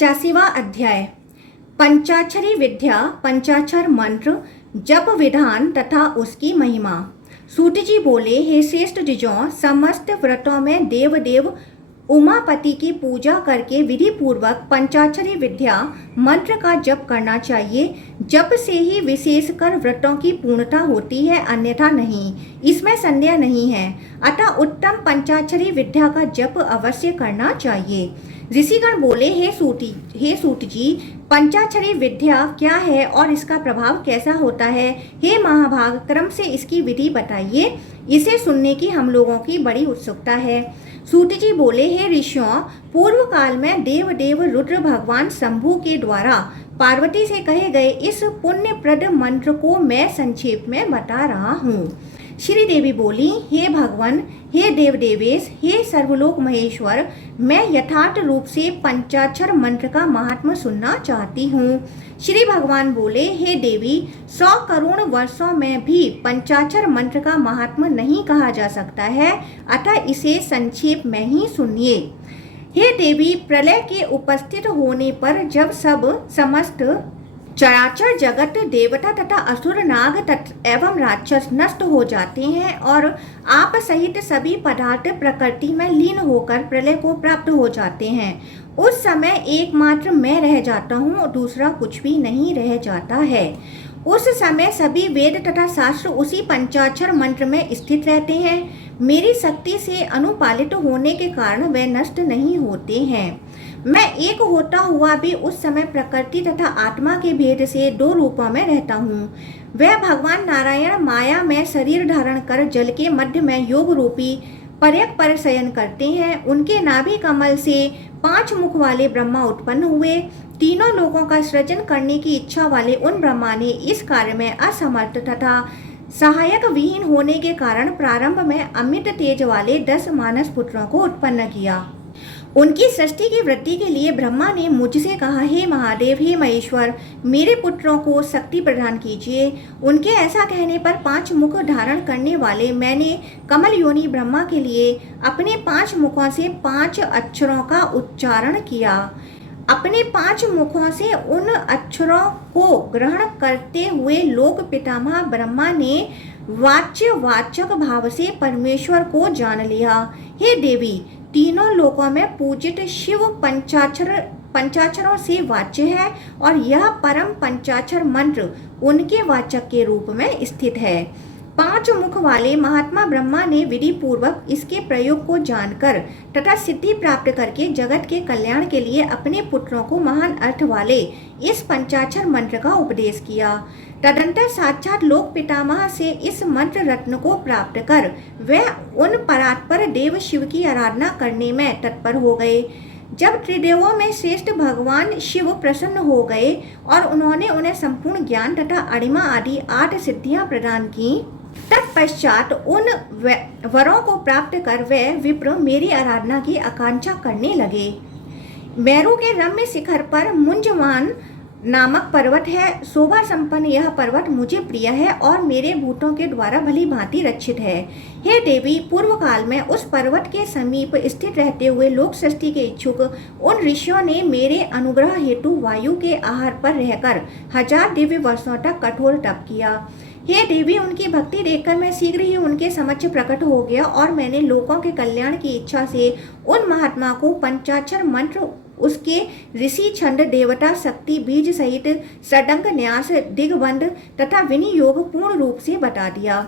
85वां अध्याय पंचाक्षरी विद्या, पंचाक्षर मंत्र, जप विधान तथा उसकी महिमा। सूत जी बोले, हे श्रेष्ठ द्विजों, समस्त व्रतों में देव उमापति की पूजा करके विधि पूर्वक पंचाक्षरी विद्या मंत्र का जप करना चाहिए। जप से ही विशेषकर व्रतों की पूर्णता होती है, अन्यथा नहीं, इसमें संदेह नहीं है। अतः उत्तम पंचाक्षरी विद्या का जप अवश्य करना चाहिए। ऋषिगण बोले, हे सूत जी, पंचाक्षरी विद्या क्या है और इसका प्रभाव कैसा होता है? हे महाभाग, क्रम से इसकी विधि बताइए, इसे सुनने की हम लोगों की बड़ी उत्सुकता है। सूत जी बोले, हे ऋषियों, पूर्व काल में देव रुद्र भगवान शंभु के द्वारा पार्वती से कहे गए इस पुण्यप्रद मंत्र को मैं संक्षेप में बता रहा हूँ। श्री देवी बोली, हे भगवान, हे देवेश, हे सर्वलोक महेश्वर, मैं यथार्थ रूप से पंचाक्षर मंत्र का महात्मा सुनना चाहती हूँ। श्री भगवान बोले, हे देवी, 100 करोड़ वर्षों में भी पंचाक्षर मंत्र का महात्मा नहीं कहा जा सकता है, अतः इसे संक्षेप में ही सुनिए। हे देवी, प्रलय के उपस्थित होने पर जब समस्त चराचर जगत, देवता तथा असुर, नाग एवं राक्षस नष्ट हो जाते हैं और आप सहित सभी पदार्थ प्रकृति में लीन होकर प्रलय को प्राप्त हो जाते हैं, उस समय एकमात्र मैं रह जाता हूँ और दूसरा कुछ भी नहीं रह जाता है। उस समय सभी वेद तथा शास्त्र उसी पंचाक्षर मंत्र में स्थित रहते हैं। मेरी शक्ति से अनुपालित होने के कारण वे नष्ट नहीं होते हैं। मैं एक होता हुआ भी उस समय प्रकृति तथा आत्मा के भेद से 2 रूपों में रहता हूँ। वह भगवान नारायण माया में शरीर धारण कर जल के मध्य में योग रूपी पर्यक पर शयन करते हैं। उनके नाभि कमल से 5 मुख वाले ब्रह्मा उत्पन्न हुए। तीनों लोगों का सृजन करने की इच्छा वाले उन ब्रह्मा ने इस कार्य में असमर्थ तथा सहायक विहीन होने के कारण प्रारंभ में अमित तेज वाले 10 मानस पुत्रों को उत्पन्न किया। उनकी सृष्टि की वृद्धि के लिए ब्रह्मा ने मुझसे कहा, हे महादेव, हे महेश्वर, मेरे पुत्रों को शक्ति प्रदान कीजिए। उनके ऐसा कहने पर 5 मुख धारण करने वाले मैंने कमल योनि ब्रह्मा के लिए अपने 5 मुखों से 5 अक्षरों का उच्चारण किया। अपने 5 मुखों से उन अक्षरों को ग्रहण करते हुए लोक पितामह ब्रह्मा ने वाच्यवाचक भाव से परमेश्वर को जान लिया। हे देवी, तीनों लोकों में पूजित शिव पंचाक्षरों से वाच्य है और यह परम पंचाक्षर मंत्र उनके वाचक के रूप में स्थित है। 5 मुख वाले महात्मा ब्रह्मा ने विधि पूर्वक इसके प्रयोग को जानकर तथा सिद्धि प्राप्त करके जगत के कल्याण के लिए अपने पुत्रों को महान अर्थ वाले इस पंचाक्षर मंत्र का उपदेश किया। तदंतर साक्षात लोक पितामह से इस मंत्र रत्न को प्राप्त कर वह उन परात्पर देव शिव की आराधना करने में तत्पर हो गए। जब त्रिदेवों में श्रेष्ठ भगवान शिव प्रसन्न हो गए और उन्होंने उन्हें संपूर्ण ज्ञान तथा अणिमा आदि 8 सिद्धियां प्रदान की, तत्पश्चात उन वरों को प्राप्त कर वे विप्र मेरी आराधना की आकांक्षा करने लगे। मेरू के रम्य शिखर पर मुंजवान नामक पर्वत है। शोभा संपन्न यह पर्वत मुझे प्रिय है और मेरे भूतों के द्वारा भली भांति रक्षित है। हे देवी, पूर्व काल में उस पर्वत के समीप स्थित रहते हुए लोक सृष्टि के इच्छुक उन ऋषियों ने मेरे अनुग्रह हेतु वायु के आहार पर रहकर 1000 दिव्य वर्षों तक कठोर तप किया। हे देवी, उनकी भक्ति देखकर मैं शीघ्र ही उनके समक्ष प्रकट हो गया और मैंने लोगों के कल्याण की इच्छा से उन महात्मा को पंचाक्षर मंत्र, उसके ऋषि छंद, देवता शक्ति, बीज सहित षडंग, न्यास, दिग्बंध तथा विनियोग पूर्ण रूप से बता दिया।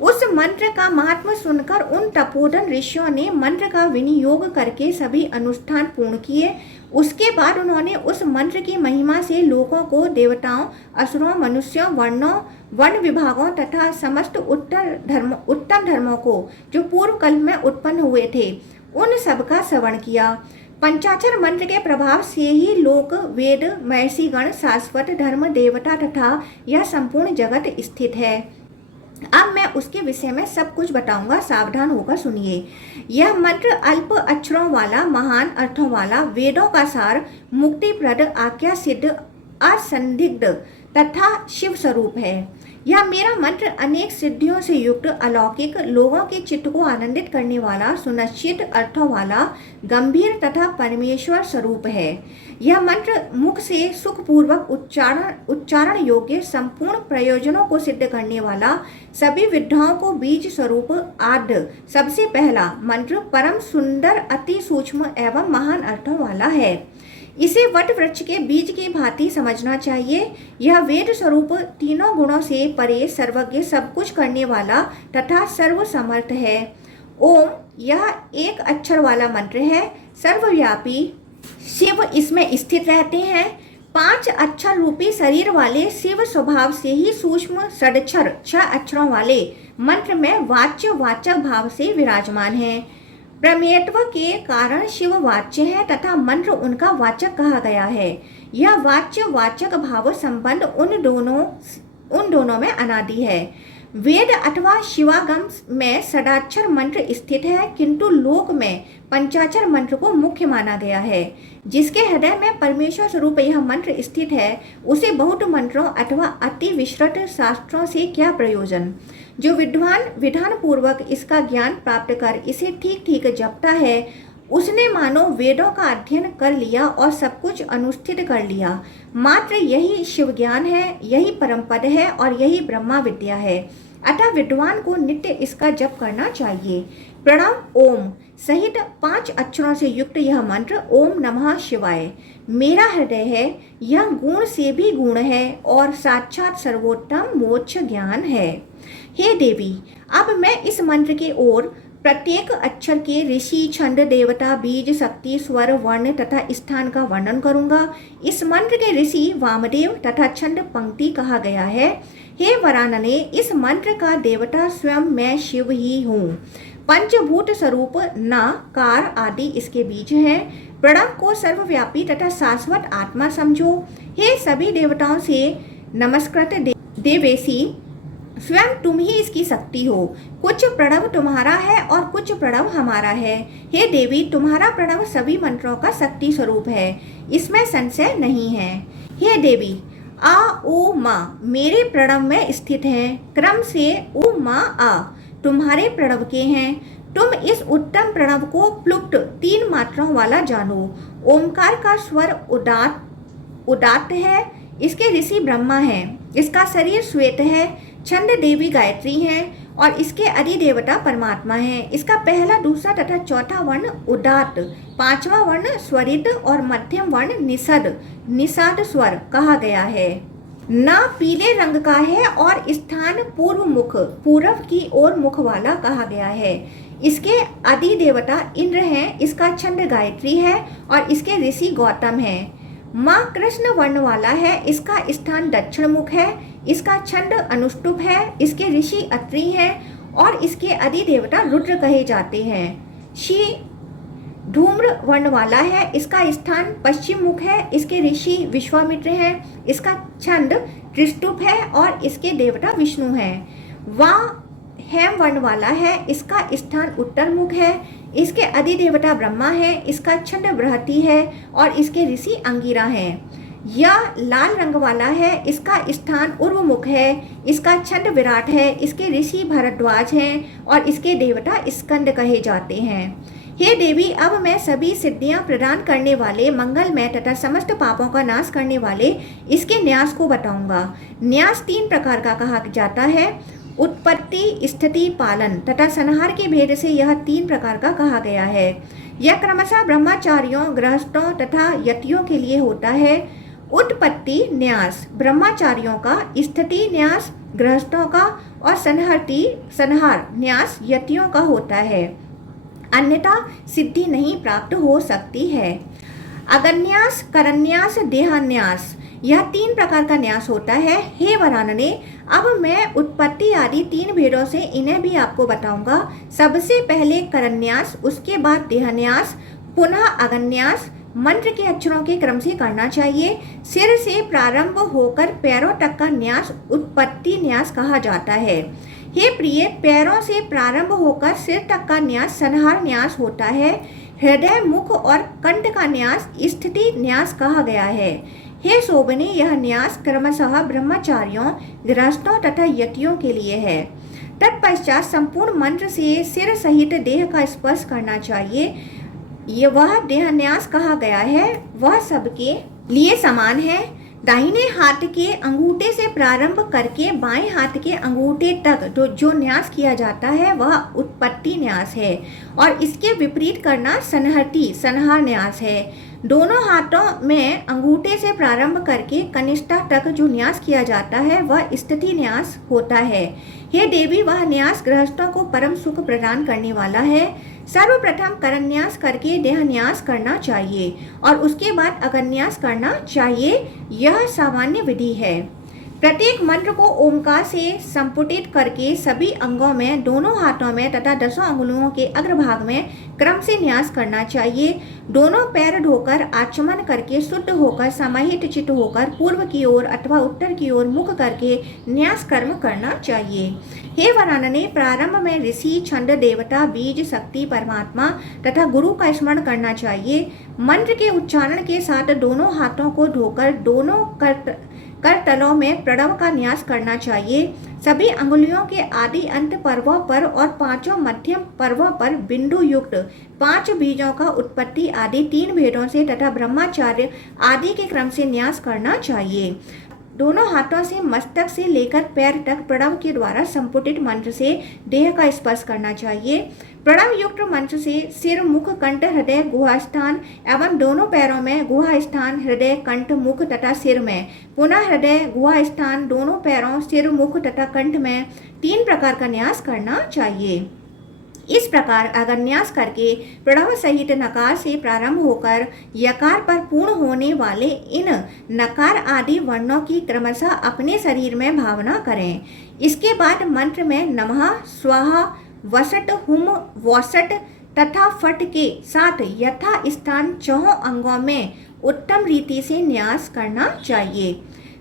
उस मंत्र का महात्मा सुनकर उन तपोधन ऋषियों ने मंत्र का विनियोग करके सभी अनुष्ठान पूर्ण किए। उसके बाद उन्होंने उस मंत्र की महिमा से लोगों को, देवताओं, असुरों, मनुष्यों, वर्ण विभागों तथा समस्त उत्तम धर्मों को जो पूर्व कल्प में उत्पन्न हुए थे, उन सबका श्रवण किया। पंचाक्षर मंत्र के प्रभाव से ही लोक, वेद, महर्षिगण, शाश्वत धर्म, देवता तथा यह संपूर्ण जगत स्थित है। अब मैं उसके विषय में सब कुछ बताऊंगा, सावधान होकर सुनिए। यह मंत्र अल्प अक्षरों वाला, महान अर्थों वाला, वेदों का सार, मुक्तिप्रद, आज्ञा सिद्ध, असंदिग्ध तथा शिव स्वरूप है। यह मेरा मंत्र अनेक सिद्धियों से युक्त अलौकिक, लोगों के चित्त को आनंदित करने वाला, सुनिश्चित अर्थों वाला, गंभीर तथा परमेश्वर स्वरूप है। यह मंत्र मुख से सुखपूर्वक उच्चारण योग्य, संपूर्ण प्रयोजनों को सिद्ध करने वाला, सभी विद्याओं को बीज स्वरूप आद्य सबसे पहला मंत्र परम सुंदर, अति सूक्ष्म एवं महान अर्थों वाला है। इसे वट वृक्ष के बीज की भांति समझना चाहिए। यह वेद स्वरूप, तीनों गुणों से परे, सर्वज्ञ, सब कुछ करने वाला तथा सर्वसमर्थ है। ओम यह एक अक्षर वाला मंत्र है। सर्वव्यापी शिव इसमें स्थित रहते हैं। 5 अक्षर रूपी शरीर वाले शिव स्वभाव से ही सूक्ष्म षडक्षर 6 अक्षरों वाले मंत्र में वाच्य वाचक भाव से विराजमान है। प्रमेयत्व के कारण शिव वाच्य है तथा मंत्र उनका वाचक कहा गया है। यह वाच्य वाचक भाव संबंध उन दोनों में अनादि है। वेद अथवा शिवागम में षडाक्षर मंत्र स्थित है, किंतु लोक में पंचाक्षर मंत्र को मुख्य माना गया है। जिसके हृदय में परमेश्वर स्वरूप यह मंत्र स्थित है, उसे बहुत मंत्रों अथवा अति विस्तृत शास्त्रों से क्या प्रयोजन। जो विद्वान विधान पूर्वक इसका ज्ञान प्राप्त कर इसे ठीक ठीक जपता है, उसने मानो वेदों का अध्ययन कर लिया और सब कुछ अनुष्ठित कर लिया। मात्र यही शिव ज्ञान है, यही परम पद है और यही ब्रह्मा विद्या है। अतः विद्वान को नित्य इसका जप करना चाहिए। प्रणव ओम सहित 5 अक्षरों से युक्त यह मंत्र ओम नमः शिवाय मेरा हृदय है। यह गुण से भी गुण है और साक्षात सर्वोत्तम मोक्ष ज्ञान है। हे देवी, अब मैं इस मंत्र के ओर प्रत्येक अक्षर के ऋषि, छंद, देवता, बीज, शक्ति, स्वर, वर्ण तथा स्थान का वर्णन करूंगा। इस मंत्र के ऋषि वामदेव तथा छंद पंक्ति कहा गया है। हे वरानने, इस मंत्र का देवता स्वयं मैं शिव ही हूँ। पंचभूत स्वरूप न, कार आदि इसके बीज हैं। प्रणव को सर्वव्यापी तथा शाश्वत आत्मा समझो। हे सभी देवताओं से नमस्कृत देवेशी, स्वयं तुम ही इसकी शक्ति हो। कुछ प्रणव तुम्हारा है और कुछ प्रणव हमारा है। हे देवी, तुम्हारा प्रणव सभी मंत्रों का शक्ति स्वरूप है, इसमें संशय नहीं है। हे देवी, आ उ मा मेरे प्रणव में स्थित है। क्रम से उ मा आ तुम्हारे प्रणव के हैं। तुम इस उत्तम प्रणव को प्लुप्त 3 मात्राओं वाला जानो। ओमकार का स्वर उदात्त है। इसके ऋषि ब्रह्मा हैं। इसका शरीर श्वेत है। छंद देवी गायत्री हैं और इसके अधिदेवता परमात्मा हैं। इसका पहला, दूसरा तथा चौथा वर्ण उदात्त, 5वां वर्ण स्वरित और मध्यम वर्ण निषाद स्वर कहा गया है। न पीले रंग का है और स्थान पूर्व की ओर मुख वाला कहा गया है। इसके अधिदेवता इंद्र हैं। इसका छंद गायत्री है और इसके ऋषि गौतम हैं। माँ कृष्ण वर्ण वाला है। इसका स्थान दक्षिण मुख है। इसका छंद अनुष्टुप है। इसके ऋषि अत्रि हैं और इसके अधिदेवता रुद्र कहे जाते हैं। शी धूम्र वर्ण वाला है। इसका स्थान पश्चिम मुख है। इसके ऋषि विश्वामित्र हैं। इसका छंद त्रिष्टुप है और इसके देवता विष्णु हैं। वह हेम वर्ण वाला है। इसका स्थान उत्तर मुख है। इसके अधिदेवता ब्रह्मा है। इसका छंद बृहति है और इसके ऋषि अंगिरा हैं। यह लाल रंग वाला है। इसका स्थान उर्व मुख है। इसका छंद विराट है। इसके ऋषि भरद्वाज हैं और इसके देवता स्कंद कहे जाते हैं। हे देवी, अब मैं सभी सिद्धियां प्रदान करने वाले, मंगलमय तथा समस्त पापों का नाश करने वाले इसके न्यास को बताऊंगा। न्यास 3 प्रकार का कहा जाता है। उत्पत्ति, स्थिति, पालन तथा संहार के भेद से यह 3 प्रकार का कहा गया है। यह क्रमशः ब्रह्मचारियों, गृहस्थों तथा यतियों के लिए होता है। उत्पत्ति न्यास ब्रह्मचारियों का, स्थिति न्यास गृहस्थों का और संहार न्यास यतियों का होता है, अन्यथा सिद्धि नहीं प्राप्त हो सकती है। अगन्यास, करन्यास, देहान्यास यह 3 प्रकार का न्यास होता है। हे वरानने, अब मैं उत्पत्ति आदि 3 भेदों से इन्हें भी आपको बताऊंगा। सबसे पहले करन्यास, उसके बाद देहन्यास, पुनः अगन्यास। मंत्र के अक्षरों के क्रम से करना चाहिए। सिर से प्रारंभ होकर पैरों तक का न्यास उत्पत्ति न्यास कहा जाता है। हे प्रिय, पैरों से प्रारंभ होकर सिर तक का न्यास संहार न्यास होता है। हृदय, मुख और कंठ का न्यास स्थिति न्यास कहा गया है। हे शोभने, यह न्यास क्रमशः ब्रह्मचारियों, गृहस्थों तथा यतियों के लिए है। तत्पश्चात संपूर्ण मंत्र से सिर सहित देह का स्पर्श करना चाहिए। ये वह देह न्यास कहा गया है, वह सबके लिए समान है। दाहिने हाथ के अंगूठे से प्रारंभ करके बाएं हाथ के अंगूठे तक जो न्यास किया जाता है वह उत्पत्ति न्यास है, और इसके विपरीत करना संहार न्यास है। दोनों हाथों में अंगूठे से प्रारंभ करके कनिष्ठा तक जो न्यास किया जाता है वह स्थिति न्यास होता है। हे देवी, वह न्यास गृहस्थों को परम सुख प्रदान करने वाला है। सर्वप्रथम करन्यास करके देह न्यास करना चाहिए और उसके बाद अगन्यास करना चाहिए। यह सामान्य विधि है। प्रत्येक मंत्र को ओंकार से संपुटित करके सभी अंगों में, दोनों हाथों में तथा 10 अंगुलियों के अग्रभाग में क्रम से न्यास करना चाहिए। दोनों पैर धोकर आचमन करके शुद्ध होकर समाहित चित्त होकर पूर्व की ओर अथवा उत्तर की ओर मुख करके न्यास कर्म करना चाहिए। हे वरानने, प्रारंभ में ऋषि, छंद, देवता, बीज, शक्ति, परमात्मा तथा गुरु का स्मरण करना चाहिए। मंत्र के उच्चारण के साथ दोनों हाथों को धोकर दोनों करतलों में प्रणव का न्यास करना चाहिए। सभी अंगुलियों के आदि अंत पर्वों पर और 5 मध्यम पर्वों पर बिंदु युक्त 5 बीजों का उत्पत्ति आदि 3 भेदों से तथा ब्रह्मचार्य आदि के क्रम से न्यास करना चाहिए। दोनों हाथों से मस्तक से लेकर पैर तक प्रणव के द्वारा संपुटित मंत्र से देह का स्पर्श करना चाहिए। प्रणव युक्त मंत्र से सिर, मुख, कंठ, हृदय, गुहास्थान एवं दोनों पैरों में गुहास्थान, हृदय, कंठ, मुख तथा सिर में पुनः हृदय, गुहास्थान, दोनों पैरों, सिर, मुख तथा कंठ में 3 प्रकार का न्यास करना चाहिए। इस प्रकार अगर न्यास करके प्रणव सहित नकार से प्रारंभ होकर यकार पर पूर्ण होने वाले इन नकार आदि वर्णों की क्रमशः अपने शरीर में भावना करें। इसके बाद मंत्र में नमः, स्वाहा, वसट, हुम, वसट तथा फट के साथ यथा स्थान 4 अंगों में उत्तम रीति से न्यास करना चाहिए।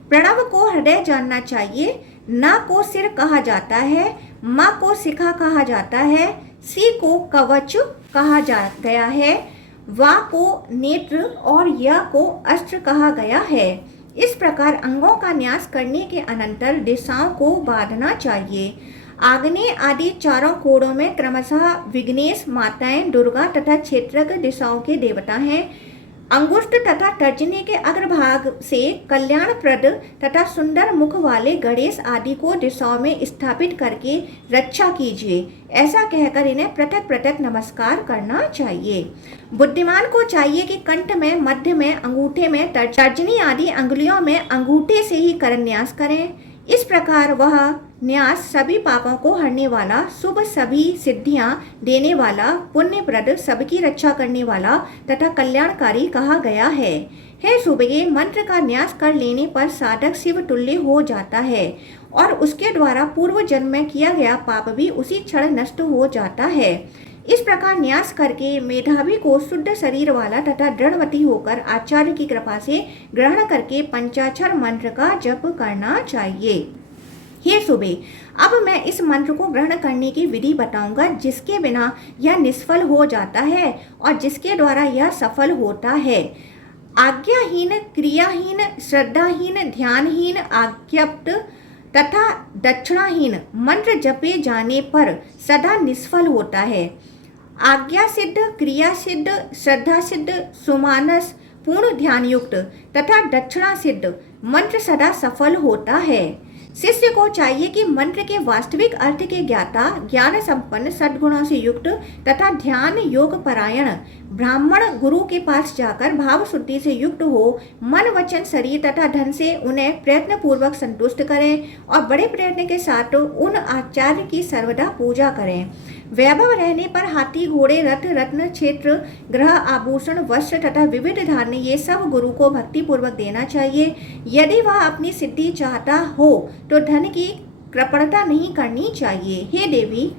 प्रणव को हृदय जानना चाहिए। न को सिर कहा जाता है, म को शिखा कहा जाता है, सी को कवच कहा गया है, वा को नेत्र और य को अस्त्र कहा गया है। इस प्रकार अंगों का न्यास करने के अनंतर दिशाओं को बांधना चाहिए। आग्नेय आदि चारों कोणों में क्रमशः विघ्नेश, माताएं, दुर्गा तथा क्षेत्रज्ञ दिशाओं के देवता हैं। अंगुष्ठ तथा तर्जनी के अग्रभाग से कल्याणप्रद तथा सुंदर मुख वाले गणेश आदि को दिशाओं में स्थापित करके रक्षा कीजिए। ऐसा कहकर इन्हें पृथक पृथक नमस्कार करना चाहिए। बुद्धिमान को चाहिए कि कंठ में, मध्य में, अंगूठे में, तर्जनी आदि अंगुलियों में अंगूठे से ही करन्यास करें। इस प्रकार वह न्यास सभी पापों को हरने वाला, शुभ सभी सिद्धियां देने वाला, पुण्यप्रद, सबकी रक्षा करने वाला तथा कल्याणकारी कहा गया है। हे सुबह, मंत्र का न्यास कर लेने पर साधक शिव तुल्य हो जाता है और उसके द्वारा पूर्व जन्म में किया गया पाप भी उसी क्षण नष्ट हो जाता है। इस प्रकार न्यास करके मेधावी को शुद्ध शरीर वाला तथा दृढ़वती होकर आचार्य की कृपा से ग्रहण करके पंचाक्षर मंत्र का जप करना चाहिए। हे सुबे, अब मैं इस मंत्र को ग्रहण करने की विधि बताऊंगा जिसके बिना यह निष्फल हो जाता है और जिसके द्वारा यह सफल होता है। आज्ञाहीन, क्रियाहीन, श्रद्धाहीन, ध्यानहीन, आज्ञप्त तथा दक्षिणाहीन मंत्र जपे जाने पर सदा निष्फल होता है। आज्ञा सिद्ध, क्रिया सिद्ध, श्रद्धा सिद्ध, सुमानस, पूर्ण ध्यान युक्त तथा दक्षिणा सिद्ध मंत्र सदा सफल होता है। शिष्य को चाहिए कि मंत्र के वास्तविक अर्थ के ज्ञाता, ज्ञान संपन्न, सद्गुणों से युक्त तथा ध्यान योग परायण ब्राह्मण गुरु के पास जाकर भाव शुद्धि से युक्त हो, मन, वचन, शरीर तथा धन से उन्हें प्रयत्न पूर्वक संतुष्ट करें और बड़े प्रयत्न के साथ उन आचार्य की सर्वदा पूजा करें। वैभव रहने पर हाथी, घोड़े, रथ, रत्न, क्षेत्र, ग्रह, आभूषण, वस्त्र तथा विविध धान्य ये सब गुरु को भक्ति पूर्वक देना चाहिए। यदि वह अपनी सिद्धि चाहता हो तो धन की कृपणता नहीं करनी चाहिए। हे देवी,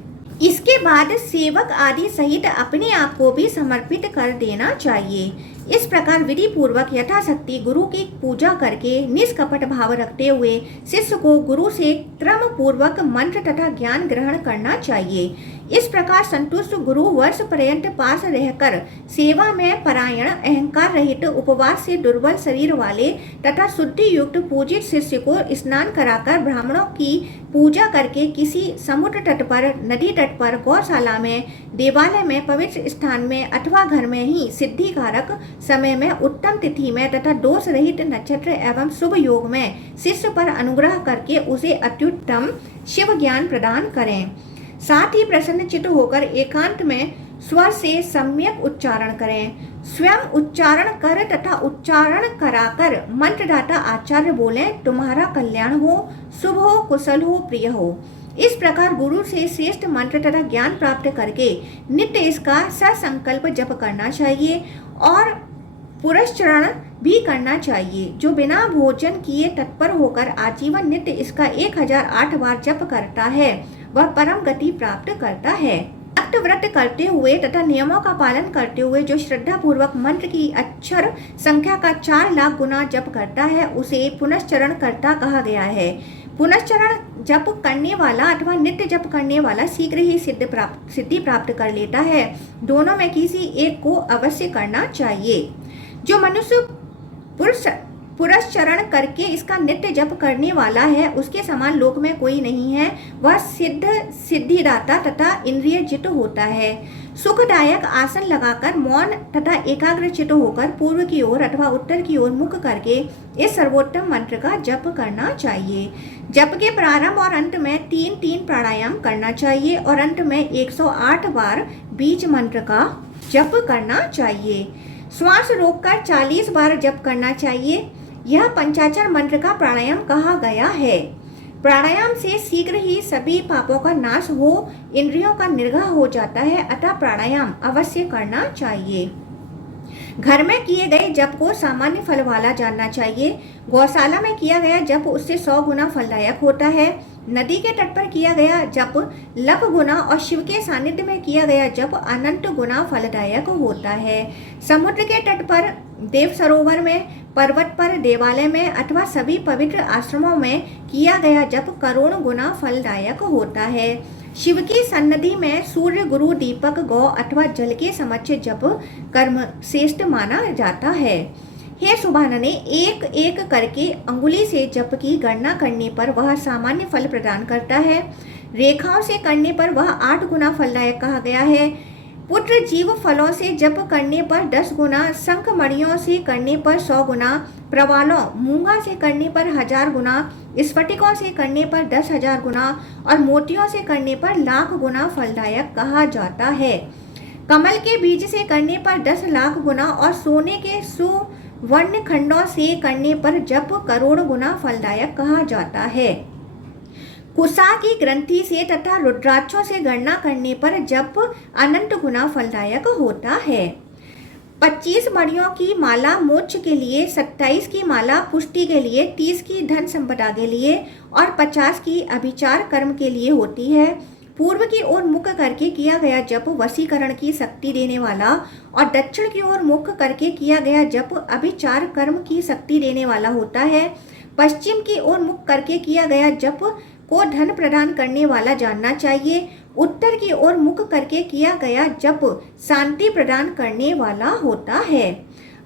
इसके बाद सेवक आदि सहित अपने आप को भी समर्पित कर देना चाहिए। इस प्रकार विधि पूर्वक यथाशक्ति गुरु की पूजा करके निष्कपट भाव रखते हुए शिष्य को गुरु से क्रम पूर्वक मंत्र तथा ज्ञान ग्रहण करना चाहिए। इस प्रकार संतुष्ट गुरु वर्ष पर्यंत पास रहकर सेवा में परायण, अहंकार रहित, उपवास से दुर्बल शरीर वाले तथा शुद्धि युक्त पूजित शिष्य को स्नान कराकर ब्राह्मणों की पूजा करके किसी समुद्र तट पर, नदी तट पर, गौशाला में, देवालय में, पवित्र स्थान में अथवा घर में ही सिद्धिकारक समय में, उत्तम तिथि में तथा दोष रहित नक्षत्र एवं शुभ योग में शिष्य पर अनुग्रह करके उसे अत्युत्तम शिव ज्ञान प्रदान करें। साथ ही प्रसन्नचित्त होकर एकांत में स्वर से सम्यक उच्चारण करें। स्वयं उच्चारण कर तथा उच्चारण कराकर मंत्रदाता आचार्य बोलें, तुम्हारा कल्याण हो, शुभ हो, कुशल हो, प्रिय हो। इस प्रकार गुरु से श्रेष्ठ मंत्र तथा ज्ञान प्राप्त करके नित्य इसका ससंकल्प जप करना चाहिए और पुरस्चरण भी करना चाहिए। जो बिना भोजन किए तत्पर होकर आजीवन नित्य इसका 1008 बार जप करता है वह परम गति प्राप्त करता है। भक्त व्रत करते हुए तथा नियमों का पालन करते हुए जो श्रद्धा पूर्वक मंत्र की अक्षर संख्या का 4 लाख गुना जप करता है उसे पुनश्चरण करता कहा गया है। पुनश्चरण जप करने वाला अथवा नित्य जप करने वाला शीघ्र ही सिद्धि प्राप्त कर लेता है। दोनों में किसी एक को अवश्य करना चाहिए। जो मनुष्य पुरस्चरण करके इसका नित्य जप करने वाला है उसके समान लोक में कोई नहीं है। वह सिद्धिदाता तथा इंद्रियजित होता है। सुखदायक आसन लगाकर मौन तथा एकाग्रचित होकर पूर्व की ओर अथवा उत्तर की ओर मुख करके इस सर्वोत्तम मंत्र का जप करना चाहिए। जप के प्रारंभ और अंत में 3-3 प्राणायाम करना चाहिए और अंत में 108 बार बीज मंत्र का जप करना चाहिए। श्वास रोककर 40 बार जप करना चाहिए। यह पंचाक्षर मंत्र का प्राणायाम कहा गया है। प्राणायाम से शीघ्र ही सभी पापों का नाश हो, इंद्रियों का निर्वाह हो जाता है, अतः प्राणायाम अवश्य करना चाहिए। घर में किए गए जप को सामान्य फल वाला जानना चाहिए। गौशाला में किया गया जप उससे 100 गुना फलदायक होता है। नदी के तट पर किया गया जप लख गुना और शिव के सानिध्य में किया गया जप अनंत गुना फलदायक होता है। समुद्र के तट पर, देव सरोवर में, पर्वत पर, देवालय में अथवा सभी पवित्र आश्रमों में किया गया जप करोड़ गुना फलदायक होता है। शिव की सन्निधि में सूर्य, गुरु, दीपक, गौ अथवा जल के समक्ष जप कर्म श्रेष्ठ माना जाता है। हे सुभानने, एक एक करके अंगुली से जप की गणना करने पर वह सामान्य फल प्रदान करता है। रेखाओं से करने पर वह 8 गुना फलदायक कहा गया है। पुत्र जीव फलों से जप करने पर 10 गुना, शंख मणियों से करने पर 100 गुना, प्रवालों मूंगा से करने पर 1000 गुना, स्फटिकों से करने पर 10,000 गुना और मोतियों से करने पर लाख गुना फलदायक कहा जाता है। कमल के बीज से करने पर 10 लाख गुना और सोने के सुवर्ण खंडों से करने पर जप करोड़ गुना फलदायक कहा जाता है। कुशा की ग्रंथि से तथा रुद्राक्षों से गणना करने पर जप अनंत गुना फलदायक होता है। 25 मणियों की माला मोक्ष के लिए, 27 की माला पुष्टि के लिए, 30 की धन संपदा के लिए और 50 की अभिचार कर्म के लिए होती है। पूर्व की ओर मुख करके किया गया जप वशीकरण की शक्ति देने वाला और दक्षिण की ओर मुख करके किया गया जप अभिचार कर्म की शक्ति देने वाला होता है। पश्चिम की ओर मुख करके किया गया जप को धन प्रदान करने वाला जानना चाहिए। उत्तर की ओर मुख करके किया गया जप शांति प्रदान करने वाला होता है।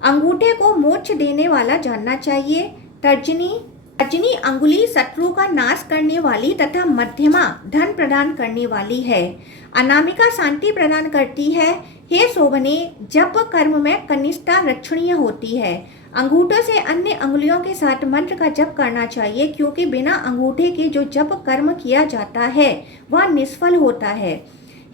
अंगूठे को मोक्ष देने वाला जानना चाहिए। तर्जनी अंगुली शत्रु का नाश करने वाली तथा मध्यमा धन प्रदान करने वाली है। अनामिका शांति प्रदान करती है। हे शोभने, जप कर्म में कनिष्ठा रक्षणीय होती है। अंगूठों से अन्य अंगुलियों के साथ मंत्र का जप करना चाहिए क्योंकि बिना अंगूठे के जो जप कर्म किया जाता है वह निष्फल होता है।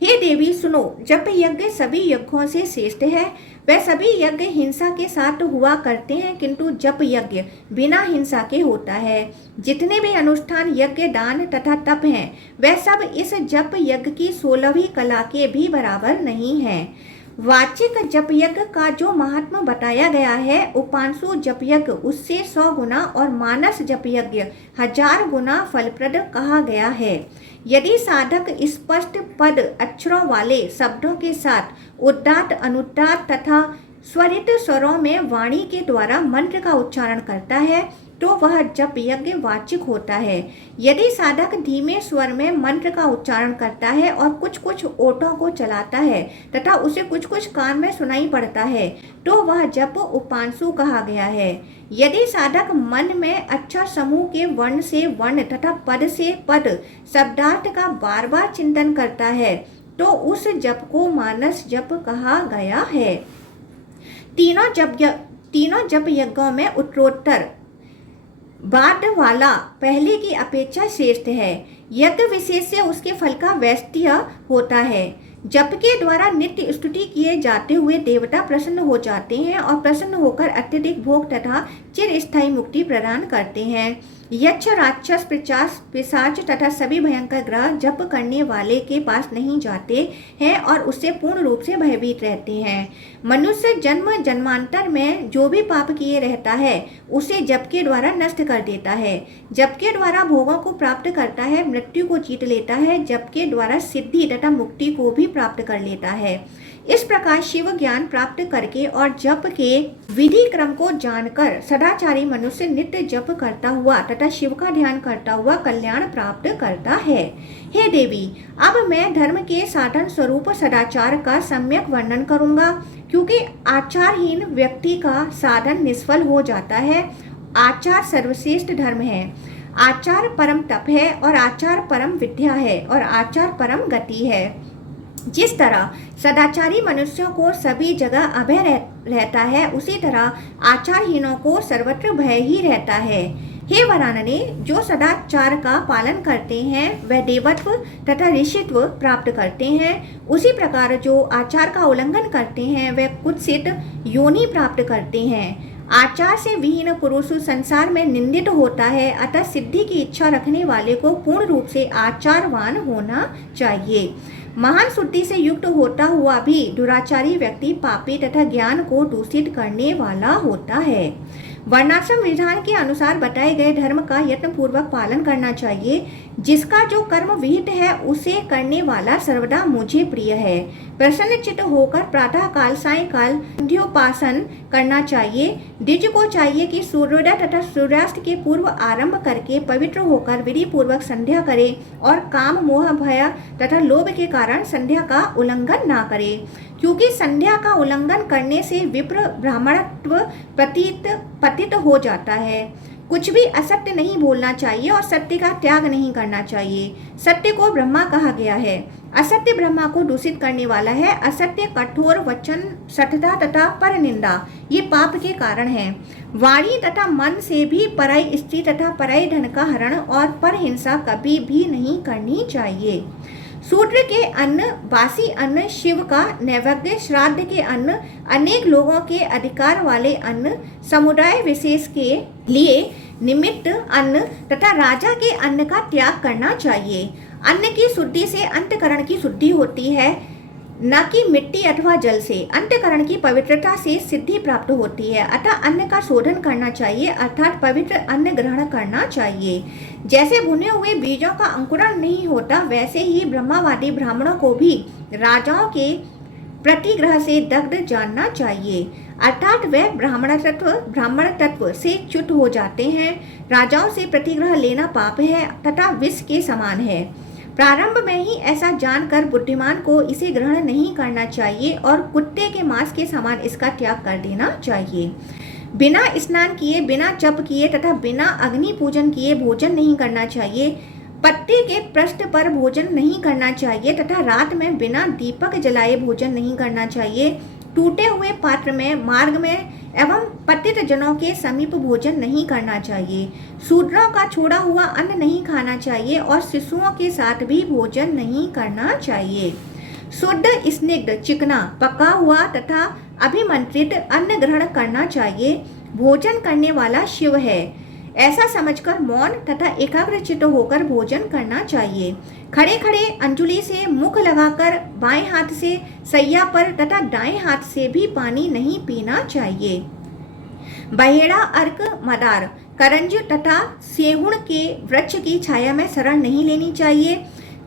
हे देवी सुनो, जप यज्ञ सभी यज्ञों से श्रेष्ठ है। वह सभी यज्ञ हिंसा के साथ हुआ करते हैं किंतु जप यज्ञ बिना हिंसा के होता है। जितने भी अनुष्ठान, यज्ञ, दान तथा तप हैं वह सब इस जप यज्ञ की 16वीं कला के भी बराबर नहीं है। वाचिक जप यज्ञ का जो महात्मा बताया गया है उपांशु जप यज्ञ उससे 100 गुना और मानस जप यज्ञ 1000 गुना फलप्रद कहा गया है। यदि साधक स्पष्ट पद अक्षरों वाले शब्दों के साथ उदात्त, अनुदात्त तथा स्वरित स्वरों में वाणी के द्वारा मंत्र का उच्चारण करता है तो वह जप यज्ञ वाचिक होता है। यदि साधक धीमे स्वर में मंत्र का उच्चारण करता है और कुछ कुछ ओठों को चलाता है तथा उसे कुछ कुछ कान में सुनाई पड़ता है तो वह जप उपांशु कहा गया है। यदि साधक मन में अक्षर समूह के वर्ण से वर्ण तथा पद से पद शब्दार्थ का बार बार चिंतन करता है तो उस जप को मानस जप कहा गया है। तीनों जप यज्ञों में उत्तरोत्तर बाद वाला पहले की अपेक्षा श्रेष्ठ है। यज्ञ विशेष से उसके फल का वैशिष्ट्य होता है। जप के द्वारा नित्य स्तुति किए जाते हुए देवता प्रसन्न हो जाते हैं और प्रसन्न होकर अत्यधिक भोग तथा चिरस्थायी मुक्ति प्रदान करते हैं। यक्ष राक्षस पिशाच तथा सभी भयंकर ग्रह जप करने वाले के पास नहीं जाते हैं और उससे पूर्ण रूप से भयभीत रहते हैं। मनुष्य जन्म जन्मांतर में जो भी पाप किए रहता है उसे जप के द्वारा नष्ट कर देता है। जप के द्वारा भोगों को प्राप्त करता है, मृत्यु को जीत लेता है, जप के द्वारा सिद्धि तथा मुक्ति को भी प्राप्त कर लेता है। इस प्रकार शिव ज्ञान प्राप्त करके और जप के विधि क्रम को जानकर सदाचारी मनुष्य नित्य जप करता हुआ तथा शिव का ध्यान करता हुआ कल्याण प्राप्त करता है। हे देवी, अब मैं धर्म के साधन स्वरूप सदाचार का सम्यक वर्णन करूंगा, क्योंकि आचारहीन व्यक्ति का साधन निष्फल हो जाता है। आचार सर्वश्रेष्ठ धर्म है। आचार परम तप है और आचार परम विद्या है और आचार परम गति है। जिस तरह सदाचारी मनुष्यों को सभी जगह अभय रहता है, उसी तरह आचारहीनों को सर्वत्र भय ही रहता है। हे वरानने, जो सदाचार का पालन करते हैं वह देवत्व तथा ऋषित्व प्राप्त करते हैं। उसी प्रकार जो आचार का उल्लंघन करते हैं वह कुत्सित योनि प्राप्त करते हैं। आचार से विहीन पुरुष संसार में निंदित होता है, अतः सिद्धि की इच्छा रखने वाले को पूर्ण रूप से आचारवान होना चाहिए। महान शुद्धि से युक्त होता हुआ भी दुराचारी व्यक्ति पापी तथा ज्ञान को दूषित करने वाला होता है। वर्णाश्रम विधान के अनुसार बताए गए धर्म का यत्नपूर्वक पालन करना चाहिए। जिसका जो कर्म विहित है उसे करने वाला सर्वदा मुझे प्रिय है। प्रसन्नचित्त होकर प्रातः काल सायंकाल संध्योपासन करना चाहिए। द्विज को चाहिए कि सूर्योदय तथा सूर्यास्त के पूर्व आरंभ करके पवित्र होकर विधि पूर्वक संध्या करे और काम मोह भय तथा लोभ के कारण संध्या का उल्लंघन ना करे, क्योंकि संध्या का उल्लंघन करने से विप्र ब्राह्मणत्व पतित हो जाता है। कुछ भी असत्य नहीं बोलना चाहिए और सत्य का त्याग नहीं करना चाहिए। सत्य को ब्रह्मा कहा गया है, असत्य ब्रह्मा को दूषित करने वाला है। असत्य, कठोर वचन, शठता तथा परनिंदा ये पाप के कारण है। वाणी तथा मन से भी पराई स्त्री तथा पराई धन का हरण और परहिंसा कभी भी नहीं करनी चाहिए। शूद्र के अन्न, बासी अन्न, शिव का नैवेद्य, श्राद्ध के अन्न, अनेक लोगों के अधिकार वाले अन्न, समुदाय विशेष के लिए निमित्त अन्न तथा राजा के अन्न का त्याग करना चाहिए। अन्न की शुद्धि से अंतकरण की शुद्धि होती है, न कि मिट्टी अथवा जल से। अंतकरण की पवित्रता से सिद्धि प्राप्त होती है, अतः अन्न का शोधन करना चाहिए, अर्थात पवित्र अन्न ग्रहण करना चाहिए। जैसे भुने हुए बीजों का अंकुरण नहीं होता, वैसे ही ब्रह्मावादी ब्राह्मणों को भी राजाओं के प्रतिग्रह से दग्ध जानना चाहिए, अर्थात वे ब्राह्मण तत्व से च्युत हो जाते हैं। राजाओं से प्रतिग्रह लेना पाप है तथा विष के समान है। प्रारंभ में ही ऐसा जानकर बुद्धिमान को इसे ग्रहण नहीं करना चाहिए और कुत्ते के मांस के समान इसका त्याग कर देना चाहिए। बिना स्नान किए, बिना जप किए तथा बिना अग्नि पूजन किए भोजन नहीं करना चाहिए। पत्ते के पृष्ठ पर भोजन नहीं करना चाहिए तथा रात में बिना दीपक जलाए भोजन नहीं करना चाहिए। टूटे हुए पात्र में, मार्ग में एवं पतित जनों के समीप भोजन नहीं करना चाहिए। शूद्रों का छोड़ा हुआ अन्न नहीं खाना चाहिए और शिशुओं के साथ भी भोजन नहीं करना चाहिए। शुद्ध, स्निग्ध, चिकना, पका हुआ तथा अभिमंत्रित अन्न ग्रहण करना चाहिए। भोजन करने वाला शिव है, ऐसा समझकर मौन तथा एकाग्रचित्त होकर भोजन करना चाहिए। खड़े खड़े अंजुली से मुख लगाकर बाएं हाथ से सैया पर तथा दाएं हाथ से भी पानी नहीं पीना चाहिए। बहेड़ा, अर्क, मदार, करंज तथा सेहुण के वृक्ष की छाया में शरण नहीं लेनी चाहिए।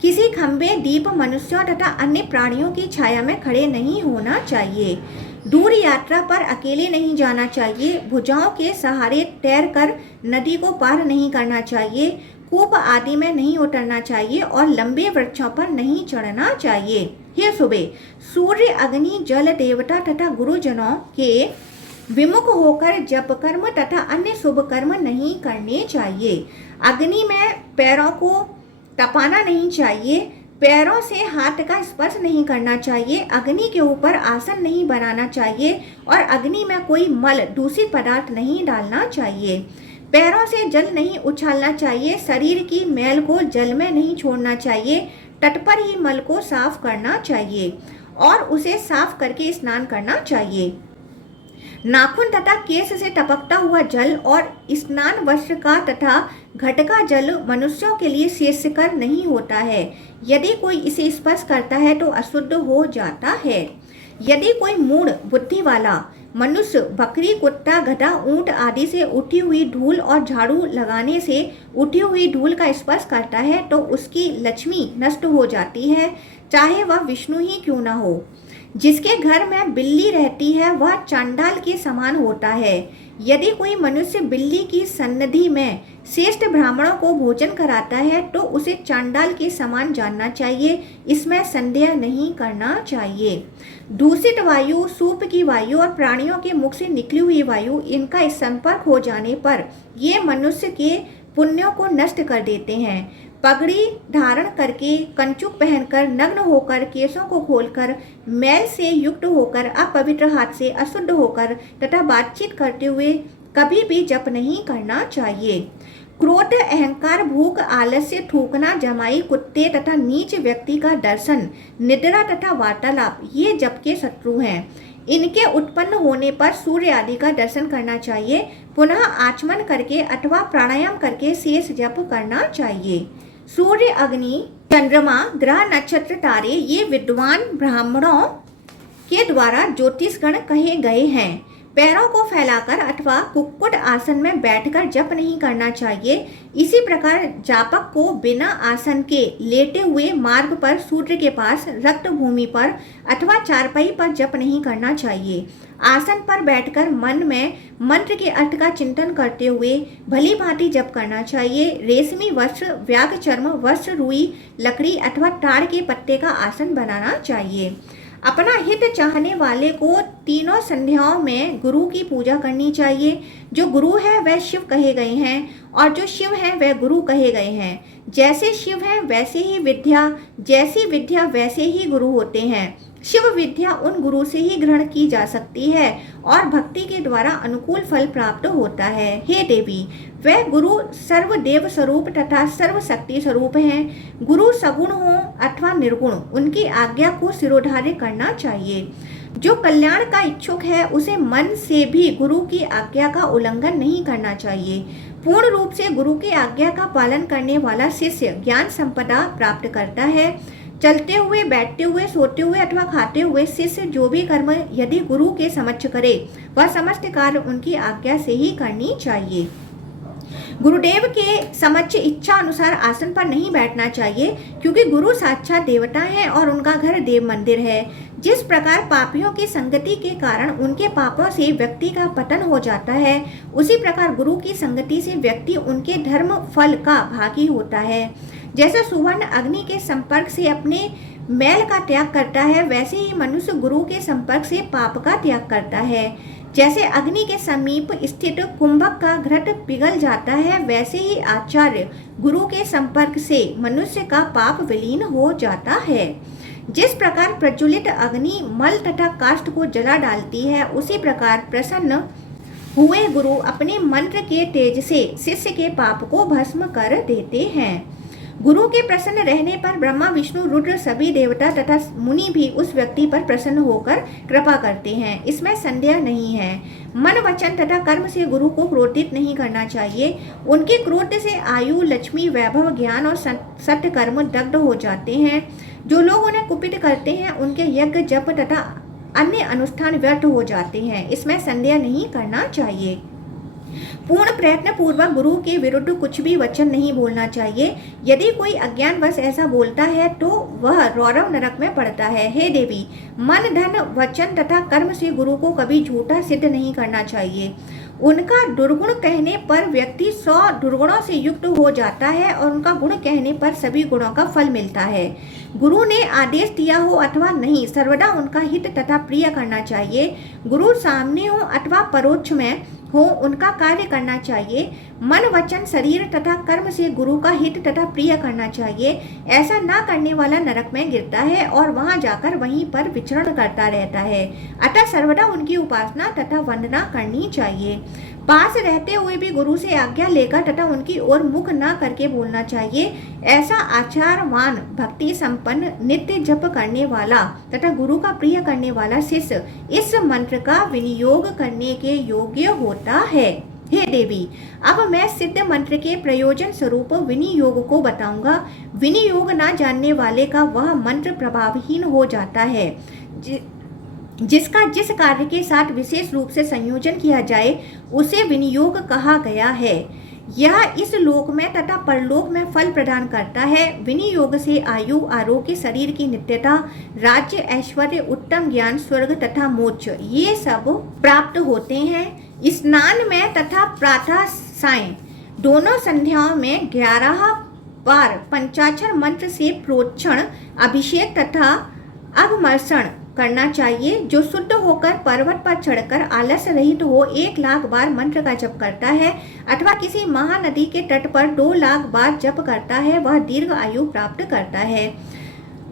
किसी खंबे, दीप, मनुष्यों तथा अन्य प्राणियों की छाया में खड़े नहीं होना चाहिए। दूर यात्रा पर अकेले नहीं जाना चाहिए, भुजाओं के सहारे तैरकर नदी को पार नहीं करना चाहिए, कूप आदि में नहीं उतरना चाहिए और लंबे वृक्षों पर नहीं चढ़ना चाहिए। हे सुबह, सूर्य, अग्नि, जल देवता तथा गुरुजनों के विमुख होकर जप कर्म तथा अन्य शुभ कर्म नहीं करने चाहिए। अग्नि में पैरों को तपाना नहीं चाहिए, पैरों से हाथ का स्पर्श नहीं करना चाहिए, अग्नि के ऊपर आसन नहीं बनाना चाहिए और अग्नि में कोई मल दूषित पदार्थ नहीं डालना चाहिए। पैरों से जल नहीं उछालना चाहिए, शरीर की मैल को जल में नहीं छोड़ना चाहिए, तट पर ही मल को साफ करना चाहिए और उसे साफ करके स्नान करना चाहिए। नाखून तथा केस से टपकता हुआ जल और स्नान वस्त्र का तथा घट का जल मनुष्यों के लिए शेषकर नहीं होता है। यदि कोई इसे स्पर्श करता है तो अशुद्ध हो जाता है। यदि कोई मूढ़ बुद्धि वाला मनुष्य बकरी, कुत्ता, गधा, ऊंट आदि से उठी हुई धूल और झाड़ू लगाने से उठी हुई धूल का स्पर्श करता है तो उसकी लक्ष्मी नष्ट हो जाती है, चाहे वह विष्णु ही क्यों न हो। जिसके घर में बिल्ली रहती है वह चांडाल के समान होता है। यदि कोई मनुष्य बिल्ली की सन्निधि में श्रेष्ठ ब्राह्मणों को भोजन कराता है तो उसे चांडाल के समान जानना चाहिए, इसमें संदेह नहीं करना चाहिए। दूषित वायु, सूप की वायु और प्राणियों के मुख से निकली हुई वायु, इनका संपर्क हो जाने पर ये मनुष्य के पुण्यों को नष्ट कर देते हैं। पगड़ी धारण करके, कंचुक पहनकर, नग्न होकर, केशों को खोलकर, मैल से युक्त होकर, अपवित्र हाथ से अशुद्ध होकर तथा बातचीत करते हुए कभी भी जप नहीं करना चाहिए। क्रोध, अहंकार, भूख, आलस्य, थूकना, जमाई, कुत्ते तथा नीच व्यक्ति का दर्शन, निद्रा तथा वार्तालाप ये जप के शत्रु हैं। इनके उत्पन्न होने पर सूर्य आदि का दर्शन करना चाहिए। पुनः आचमन करके अथवा प्राणायाम करके शेष जप करना चाहिए। सूर्य, अग्नि, चंद्रमा, ग्रह, नक्षत्र, तारे ये विद्वान ब्राह्मणों के द्वारा ज्योतिषगण कहे गए हैं। पैरों को फैलाकर अथवा कुक्कुट आसन में बैठकर जप नहीं करना चाहिए। इसी प्रकार जापक को बिना आसन के लेटे हुए मार्ग पर, सूर्य के पास, रक्त भूमि पर अथवा चारपाई पर जप नहीं करना चाहिए। आसन पर बैठकर मन में मंत्र के अर्थ का चिंतन करते हुए भली भांति जप करना चाहिए। रेशमी वस्त्र, व्याघ चर्म वस्त्र, रुई लकड़ी अथवा ताड़ के पत्ते का आसन बनाना चाहिए। अपना हित चाहने वाले को तीनों संध्याओं में गुरु की पूजा करनी चाहिए। जो गुरु है वह शिव कहे गए हैं और जो शिव है वह गुरु कहे गए हैं। जैसे शिव है वैसे ही विद्या, जैसी विद्या वैसे ही गुरु होते हैं। शिव विद्या उन गुरु से ही ग्रहण की जा सकती है और भक्ति के द्वारा अनुकूल फल प्राप्त होता है। हे देवी, वह गुरु सर्वदेव स्वरूप तथा सर्वशक्ति स्वरूप हैं। गुरु सगुण हो अथवा निर्गुण, उनकी आज्ञा को सिरोधार्य करना चाहिए। जो कल्याण का इच्छुक है उसे मन से भी गुरु की आज्ञा का उल्लंघन नहीं करना चाहिए। पूर्ण रूप से गुरु की आज्ञा का पालन करने वाला शिष्य ज्ञान संपदा प्राप्त करता है। चलते हुए, बैठते हुए, सोते हुए अथवा खाते हुए शिष्य जो भी कर्म यदि गुरु के समक्ष करे वह समस्त कार्य उनकी आज्ञा से ही करनी चाहिए। गुरुदेव के समक्ष इच्छा अनुसार आसन पर नहीं बैठना चाहिए, क्योंकि गुरु साक्षात देवता है और उनका घर देव मंदिर है। जिस प्रकार पापियों की संगति के कारण उनके पापों से व्यक्ति का पतन हो जाता है, उसी प्रकार गुरु की संगति से व्यक्ति उनके धर्म फल का भागी होता है। जैसे सुवर्ण अग्नि के संपर्क से अपने मैल का त्याग करता है, वैसे ही मनुष्य गुरु के संपर्क से पाप का त्याग करता है। जैसे अग्नि के समीप स्थित कुंभक का घृत पिघल जाता है, वैसे ही आचार्य गुरु के संपर्क से मनुष्य का पाप विलीन हो जाता है। जिस प्रकार प्रज्वलित अग्नि मल तथा काष्ठ को जला डालती है, उसी प्रकार प्रसन्न हुए गुरु अपने मंत्र के तेज से शिष्य के पाप को भस्म कर देते हैं। गुरु के प्रसन्न रहने पर ब्रह्मा, विष्णु, रुद्र सभी देवता तथा मुनि भी उस व्यक्ति पर प्रसन्न होकर कृपा करते हैं, इसमें संदेह नहीं है। मन, वचन तथा कर्म से गुरु को क्रोधित नहीं करना चाहिए। उनके क्रोध से आयु, लक्ष्मी, वैभव, ज्ञान और सत्य कर्म दग्ध हो जाते हैं। जो लोग उन्हें कुपित करते हैं उनके यज्ञ, जप तथा अन्य अनुष्ठान व्यर्थ हो जाते हैं, इसमें संदेह नहीं करना चाहिए। पूर्ण प्रयत्न पूर्वक गुरु के विरुद्ध कुछ भी वचन नहीं बोलना चाहिए। यदि कोई अज्ञानवश ऐसा बोलता है तो वह रौरव नरक में पड़ता है। हे देवी, मन, धन, वचन तथा कर्म से गुरु को कभी झूठा सिद्ध नहीं करना चाहिए। उनका दुर्गुण कहने पर व्यक्ति 100 दुर्गुणों से युक्त हो जाता है और उनका गुण कहने पर सभी गुणों का फल मिलता है। गुरु ने आदेश दिया हो अथवा नहीं, सर्वदा उनका हित तथा प्रिय करना चाहिए। गुरु सामने हो अथवा परोक्ष में हो, उनका कार्य करना चाहिए। मन, वचन, शरीर तथा कर्म से गुरु का हित तथा प्रिय करना चाहिए। ऐसा ना करने वाला नरक में गिरता है और वहां जाकर वहीं पर विचरण करता रहता है। अतः सर्वदा उनकी उपासना तथा वंदना करनी चाहिए। पास रहते हुए भी गुरु से आज्ञा लेकर तथा उनकी ओर मुख न करके बोलना चाहिए। ऐसा आचारवान, भक्ति संपन्न, नित्य जप करने वाला तथा गुरु का प्रिय करने वाला शिष्य इस मंत्र का विनियोग करने के योग्य होता है। हे देवी, अब मैं सिद्ध मंत्र के प्रयोजन स्वरूप विनियोग को बताऊंगा। विनियोग ना जानने वाले का वह मंत्र प्रभावहीन हो जाता है। जिसका जिस कार्य के साथ विशेष रूप से संयोजन किया जाए उसे विनियोग कहा गया है। यह इस लोक में तथा परलोक में फल प्रदान करता है। विनियोग से आयु, आरोग्य, शरीर की नित्यता, राज्य, ऐश्वर्य, उत्तम ज्ञान, स्वर्ग तथा मोक्ष ये सब प्राप्त होते हैं। स्नान में तथा प्रातः सायं दोनों संध्याओं में 11 बार पंचाक्षर मंत्र से प्रोक्षण, अभिषेक तथा अभमर्षण करना चाहिए। जो शुद्ध होकर पर्वत पर चढ़कर आलस्य रहित हो 1 लाख बार मंत्र का जप करता है अथवा किसी महानदी के तट पर 2 लाख बार जप करता है, वह दीर्घ आयु प्राप्त करता है।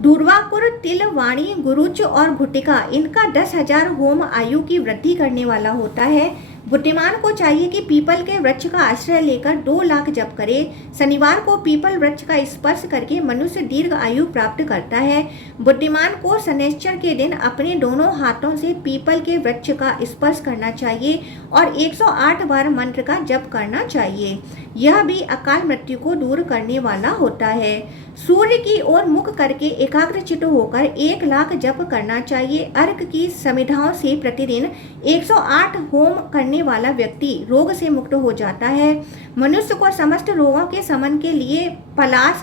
दूर्वाकुर, तिल, वाणी, गुरुच और घुटिका इनका 10,000 होम आयु की वृद्धि करने वाला होता है। बुद्धिमान को चाहिए कि पीपल के वृक्ष का आश्रय लेकर 2 लाख जप करे। शनिवार को पीपल वृक्ष का स्पर्श करके मनुष्य दीर्घ आयु प्राप्त करता है। बुद्धिमान को शनैश्चर के दिन अपने दोनों हाथों से पीपल के वृक्ष का स्पर्श करना चाहिए और 108 बार मंत्र का जप करना चाहिए। यह भी अकाल मृत्यु को दूर करने वाला होता है। सूर्य की ओर मुख करके एकाग्रचित्त होकर 1 लाख जप करना चाहिए। अर्घ की समिधाओं से प्रतिदिन 108 होम करने वाला व्यक्ति रोग से मुक्त हो जाता है। मनुष्य को समस्त रोगों के शमन के लिए पलाश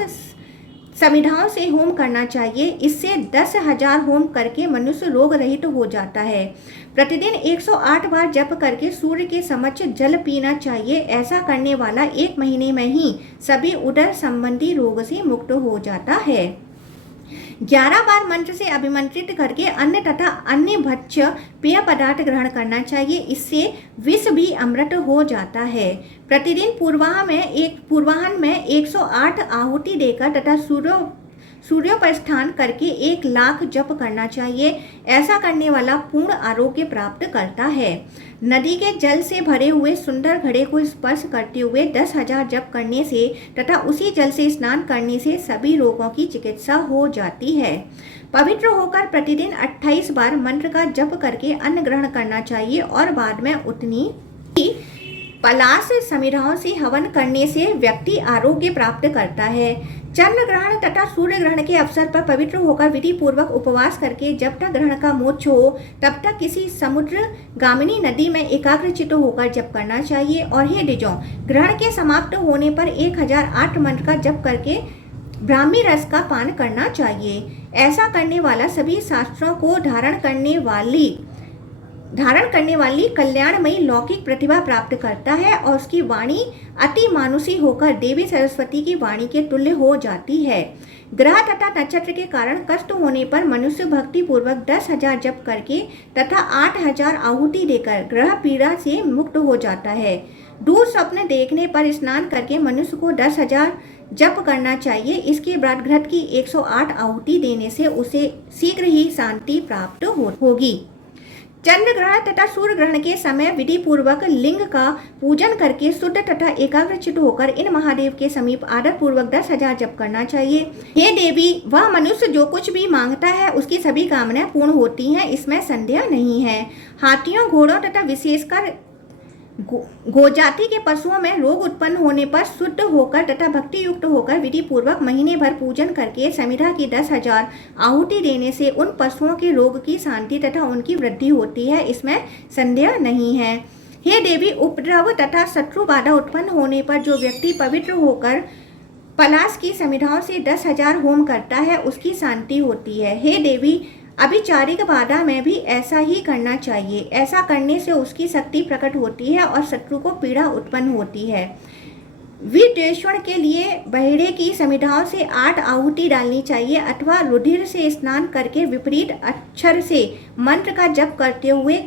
समिधाओं से होम करना चाहिए। इससे 10,000 होम करके मनुष्य रोग रहित हो जाता है। प्रतिदिन 108 बार जप करके सूर्य के समक्ष जल पीना चाहिए। ऐसा करने वाला 1 महीने में ही सभी उदर संबंधी रोग से मुक्त हो जाता है। 11 बार मंत्र से अभिमंत्रित करके अन्न तथा अन्य भक्ष्य पेय पदार्थ ग्रहण करना चाहिए। इससे विष भी अमृत हो जाता है। प्रतिदिन पूर्वाह्न में 108 आहुति देकर तथा सूर्योपस्थान करके 1 लाख जप करना चाहिए। ऐसा करने वाला पूर्ण आरोग्य प्राप्त करता है। नदी के जल से भरे हुए सुंदर घड़े को स्पर्श करते हुए 10,000 जप करने से तथा उसी जल से स्नान करने से सभी रोगों की चिकित्सा हो जाती है। पवित्र होकर प्रतिदिन 28 बार मंत्र का जप करके अन्न ग्रहण करना चाहिए और बाद में उतनी ही पलाश समिधाओं से हवन करने से व्यक्ति आरोग्य प्राप्त करता है। चंद्र ग्रहण तथा सूर्य ग्रहण के अवसर पर पवित्र होकर विधि पूर्वक उपवास करके जब तक ग्रहण का मोक्ष हो तब तक किसी समुद्र गामिनी नदी में एकाग्रचित्त होकर जप करना चाहिए। और हे द्विजों, ग्रहण के समाप्त होने पर 1008 मंत्र का जप करके ब्राह्मी रस का पान करना चाहिए। ऐसा करने वाला सभी शास्त्रों को धारण करने वाली कल्याणमयी लौकिक प्रतिभा प्राप्त करता है और उसकी वाणी अति मानुषी होकर देवी सरस्वती की वाणी के तुल्य हो जाती है। ग्रह तथा नक्षत्र के कारण कष्ट होने पर मनुष्य भक्ति पूर्वक 10,000 जप करके तथा 8,000 आहुति देकर ग्रह पीड़ा से मुक्त हो जाता है। दूर स्वप्न देखने पर स्नान करके मनुष्य को 10,000 जप करना चाहिए। इसके बाद घृत की 108 आहुति देने से उसे शीघ्र ही शांति प्राप्त होगी। चंद्र ग्रहण तथा सूर्य ग्रहण के समय विधि पूर्वक लिंग का पूजन करके शुद्ध तथा एकाग्रचित्त होकर इन महादेव के समीप आदर पूर्वक 10,000 जप करना चाहिए। हे देवी, वह मनुष्य जो कुछ भी मांगता है उसकी सभी कामनाएं पूर्ण होती हैं, इसमें संदेह नहीं है। हाथियों, घोड़ों तथा विशेषकर गोजाति के पशुओं में रोग उत्पन्न होने पर शुद्ध होकर तथा भक्ति युक्त होकर विधि पूर्वक महीने भर पूजन करके समिधा की 10,000 आहुति देने से उन पशुओं के रोग की शांति तथा उनकी वृद्धि होती है, इसमें संदेह नहीं है। हे देवी, उपद्रव तथा शत्रु बाधा उत्पन्न होने पर जो व्यक्ति पवित्र होकर पलाश की समिधाओं से 10,000 होम करता है उसकी शांति होती है। हे देवी, अभिचारिक बाधा में भी ऐसा ही करना चाहिए। ऐसा करने से उसकी शक्ति प्रकट होती है और शत्रु को पीड़ा उत्पन्न होती है। विद्वेषण के लिए बहेड़े की समिधाओं से 8 आहुति डालनी चाहिए अथवा रुधिर से स्नान करके विपरीत अक्षर से मंत्र का जप करते हुए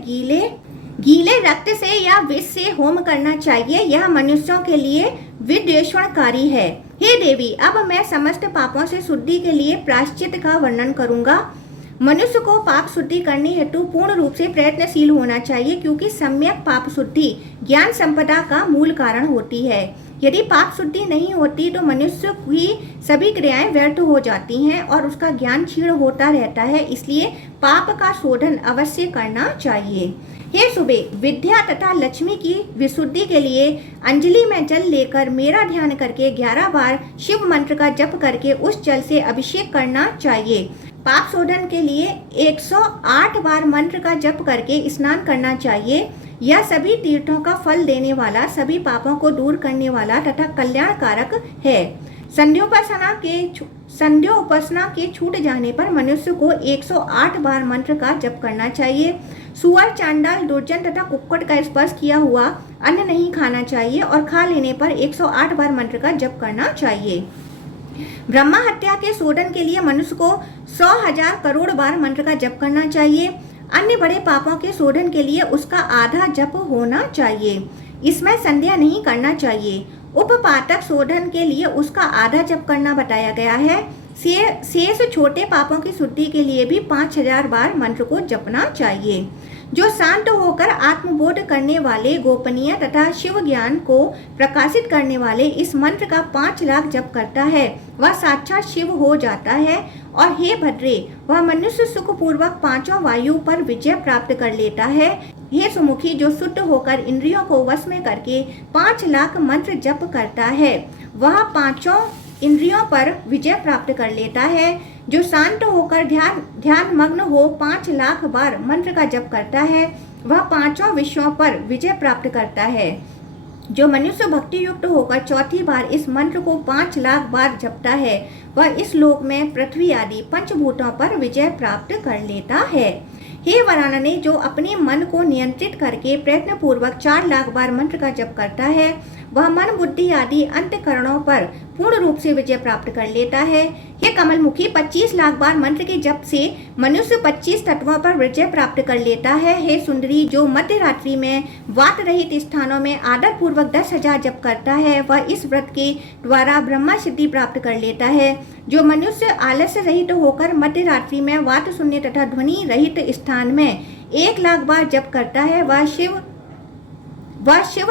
गीले रक्त से या विष से होम करना चाहिए। यह मनुष्यों के लिए विद्वेषणकारी है। हे देवी, अब मैं समस्त पापों से शुद्धि के लिए प्रायश्चित का वर्णन करूंगा। मनुष्य को पाप शुद्धि करने हेतु पूर्ण रूप से प्रयत्नशील होना चाहिए, क्योंकि सम्यक पाप शुद्धि ज्ञान संपदा का मूल कारण होती है। यदि पाप शुद्धि नहीं होती तो मनुष्य की सभी क्रियाएं व्यर्थ हो जाती हैं और उसका ज्ञान क्षीण होता रहता है। इसलिए पाप का शोधन अवश्य करना चाहिए। हे सुबह, विद्या तथा लक्ष्मी की विशुद्धि के लिए अंजलि में जल लेकर मेरा ध्यान करके 11 बार शिव मंत्र का जप करके उस जल से अभिषेक करना चाहिए। पाप शोधन के लिए 108 बार मंत्र का जप करके स्नान करना चाहिए। यह सभी तीर्थों का फल देने वाला, सभी पापों को दूर करने वाला तथा कल्याणकारक है। संध्योपासना के छूट जाने पर मनुष्य को 108 बार मंत्र का जप करना चाहिए। सुअर, चांडाल, दुर्जन तथा कुक्कुट का स्पर्श किया हुआ अन्न नहीं खाना चाहिए और खा लेने पर 108 बार मंत्र का जप करना चाहिए। ब्रह्मा हत्या के शोधन के लिए मनुष्य को 100,000 करोड़ बार मंत्र का जप करना चाहिए। अन्य बड़े पापों के शोधन के लिए उसका आधा जप होना चाहिए। इसमें संदेह नहीं करना चाहिए। उपपातक शोधन के लिए उसका आधा जप करना बताया गया है। शेष छोटे पापों की शुद्धि के लिए भी 5,000 बार मंत्र को जपना चाहिए। जो शांत होकर आत्मबोध करने वाले, गोपनीय तथा शिव ज्ञान को प्रकाशित करने वाले इस मंत्र का 5 लाख जप करता है वह साक्षात शिव हो जाता है। और हे भद्रे, वह मनुष्य सुखपूर्वक 5 वायु पर विजय प्राप्त कर लेता है। हे सुमुखी, जो शुद्ध होकर इंद्रियों को वश में करके 5 लाख मंत्र जप करता है वह 5 इंद्रियों पर विजय प्राप्त कर लेता है। जो शांत होकर ध्यान मग्न हो 5 लाख बार मंत्र का जप करता है वह 5 विषयों पर विजय प्राप्त करता है। जो मनुष्य भक्ति युक्त होकर 4थी बार इस मंत्र को 5 लाख बार जपता है वह इस लोक में पृथ्वी आदि पंचभूतों पर विजय प्राप्त कर लेता है। हे वरानने, जो अपने मन को नियंत्रित करके प्रयत्न पूर्वक 4 लाख बार मंत्र का जप करता है वह मन, बुद्धि आदि अंतःकरणों पर पूर्ण रूप से विजय प्राप्त कर लेता है। हे कमलमुखी, 25 लाख बार मंत्र के जप से मनुष्य 25 तत्वों पर विजय प्राप्त कर लेता है। हे सुंदरी, जो मध्य रात्रि में वात रहित स्थानों में आदर पूर्वक 10,000 जप करता है वह इस व्रत के द्वारा ब्रह्मा सिद्धि प्राप्त कर लेता है। जो मनुष्य आलस्य रहित होकर मध्य रात्रि में वात शून्य तथा ध्वनि रहित स्थान में 1 लाख बार जप करता है वह शिव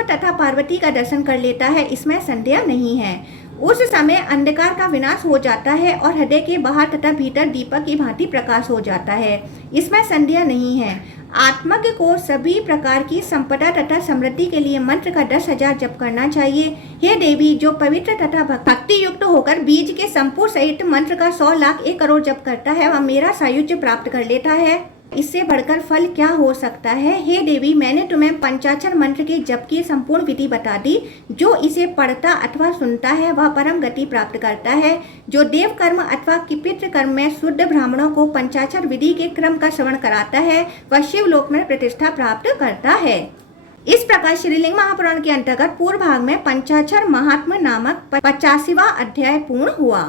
तथा पार्वती का दर्शन कर लेता है। इसमें संदेह नहीं है। उस समय अंधकार का विनाश हो जाता है और हृदय के बाहर तथा भीतर दीपक की भांति प्रकाश हो जाता है। इसमें संदेह नहीं है। आत्मज्ञ को सभी प्रकार की संपदा तथा समृद्धि के लिए मंत्र का 10,000 जप करना चाहिए। हे देवी, जो पवित्र तथा भक्ति युक्त होकर बीज के संपूर्ण सहित मंत्र का 100 लाख 1 करोड़ जप करता है वह मेरा सायुज्य प्राप्त कर लेता है। इससे बढ़कर फल क्या हो सकता है। हे देवी, मैंने तुम्हें पंचाक्षर मंत्र के जप की संपूर्ण विधि बता दी। जो इसे पढ़ता अथवा सुनता है वह परम गति प्राप्त करता है। जो देव कर्म अथवा पितृ कर्म में शुद्ध ब्राह्मणों को पंचाक्षर विधि के क्रम का श्रवण कराता है वह शिवलोक में प्रतिष्ठा प्राप्त करता है। इस प्रकार श्रीलिंग महापुराण के अंतर्गत पूर्व भाग में पंचाक्षर महात्म्य नामक 85वां अध्याय पूर्ण हुआ।